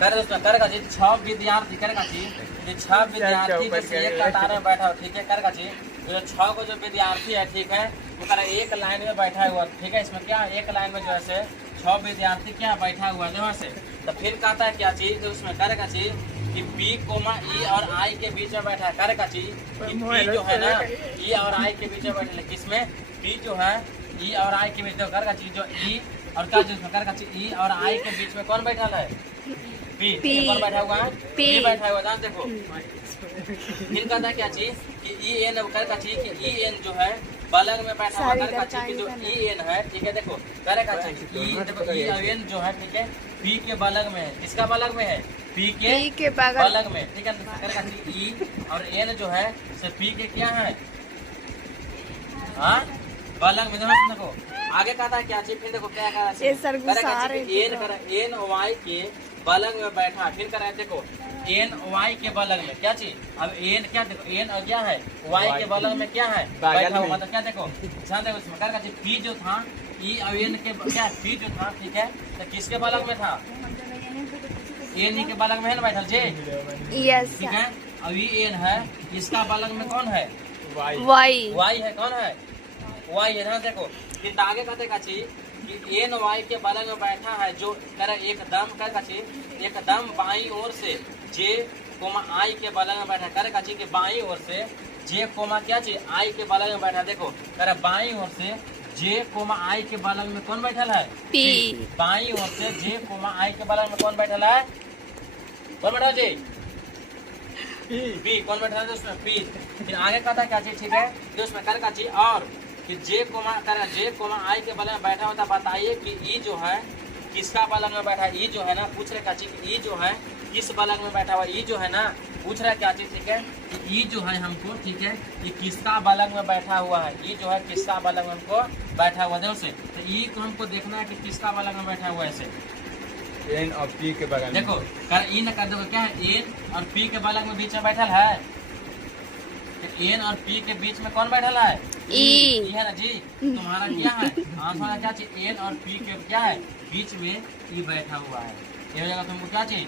करे दोस्तों करेगा जी 6 विद्यार्थी करेगा जी ये 6 विद्यार्थी जैसे एक कतार में बैठा हो ठीक है करेगा जी जो 6 को जो विद्यार्थी है ठीक है वो करे एक लाइन में बैठा हुआ ठीक है। इसमें क्या एक लाइन में जो है से 6 विद्यार्थी क्या बैठा हुआ है से। तो फिर कहता है क्या चीज तो उसमें करेगा चीज कि पी कोमा ई और आई के बीच में बैठा है करेगा चीज कि पी जो है ना ई और आई के बीच में बैठा है किसमें पी जो है ई और आई के बीच में करेगा चीज जो ई और क्या जिसमें करेगा चीज ई और आई के बीच में कौन बैठा है पी कौन बैठा हुआ है पी बैठा हुआ है देखो। फिर कहता है क्या चीज कि ई एन करेगा चीज कि ई एन जो है बलग में बैठा हुआ करेगा चीज जो ई एन है ठीक है देखो करेगा चीज ई देखो ई और एन जो है ठीक है पी के बलग में है किसका बलग में है पी के बलग में ठीक है करेगा चीज ई और एन जो है से पी के क्या है हाँ बलग में देखो। आगे कहता है क्या चीज फिर देखो क्या करेगा एन वाई के बलग में बैठा फिर करा देखो एन वाई के बलग में क्या चीज अब एन क्या देखो एन और क्या है वाई के बलग में क्या है बैठा हुआ मतलब क्या देखो ध्यान देखो इसमें करेगा चीज पी जो था ई और एन के क्या पी जो था ठीक है तो किसके बलग में था एन के बलग में है ना बैठल जी यस ठीक है। अभी एन है इसका बलग में कौन है वाई वाई है कौन है वाई है ना देखो। फिर आगे कहते का चीज कि एन वाई के बलग में बैठा है जो करे एकदम कर चीज एकदम बाई ओर से जे कोमा आई के बलग में बैठा करे का चीज कि बाई ओर से जे कोमा क्या चीज आई के बलग में बैठा देखो करे बाई ओर से जे कोमा आई के बलग में कौन बैठल है पी बाई ओर से जे कोमा आई के बलग में कौन बैठल है कौन बैठा जी पी कौन बैठा है उसमें पी। फिर आगे कहता क्या चीज ठीक है जो उसमें कर का चीज और कि जे कोमा आई के बलग में बैठा होता बताइए कि ई जो है किसका बलग में बैठा है ई जो है ना पूछ रहे क्या चीज ई जो है किस बलग में बैठा हुआ ई जो है ना पूछ रहा है क्या चीज ठीक है कि ई जो है हमको ठीक है ये किसका बलग में बैठा हुआ है ई जो है किसका बलग में हमको बैठा हुआ है उसे तो ई को हमको देखना है कि किसका बलग में बैठा हुआ है ऐसे एन और पी के बगल देखो कर ई न कर दो क्या है एन और पी के बलग में बीच में बैठल है एन और पी के बीच में कौन बैठल है ई है ना जी तुम्हारा क्या है आंसर क्या चाहिए एन और पी के क्या है बीच में ई बैठा हुआ है ये हो जाएगा तुमको क्या चाहिए।